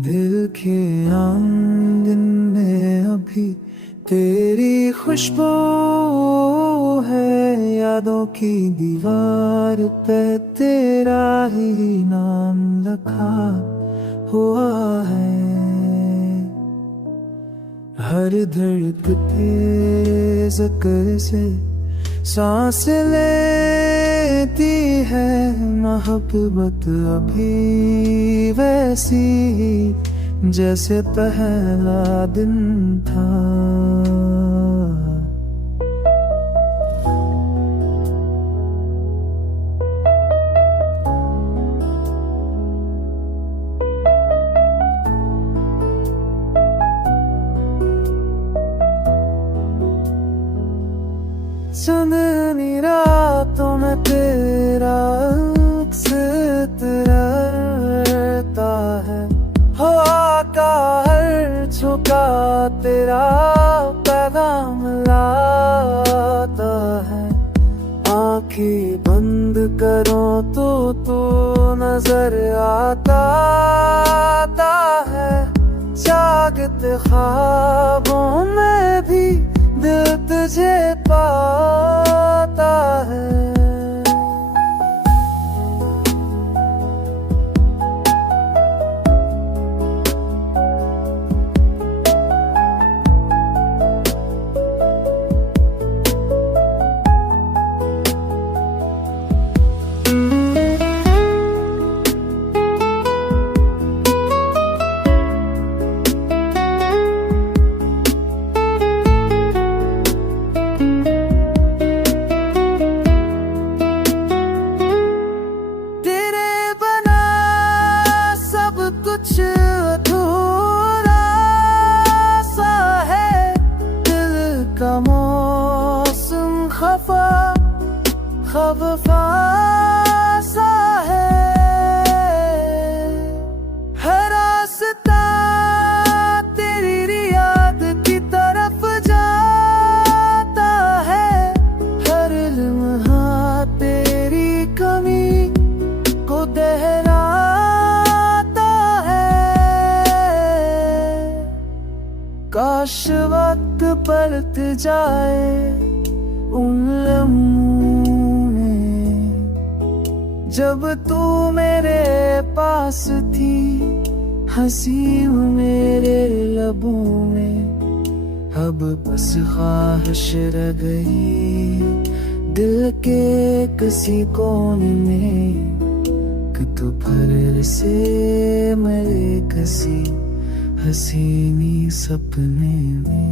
दिल के आंगन में अभी तेरी खुशबू है, यादों की दीवार पे तेरा ही नाम लिखा हुआ है। हर धड़कते ज़िक्र से सांस लेती है, मोहब्बत अभी वैसी जैसे पहला दिन था। चांदनी रातों में तेरा अक्स उतरता है, हवा का हर झोंका तेरा पैगाम लाता है। आँखें बंद करो तो नजर आता है, जागते ख्वाबों में भी दिल तुझे पाता है। कुछ अधूरा सा है, दिल का मौसम खफा सा है। हर रास्ता तेरी याद की तरफ जाता है, हर लम्हा तेरी कमी को दोहराता है। काश वक्त पलट जाए उन लम्हों में, जब तू मेरे पास थी, हंसी मेरे लबों में। अब बस ख्वाहिश रह गई दिल के किसी कोने में, कि तू फिर से मिले किसी हसीनी सपने में।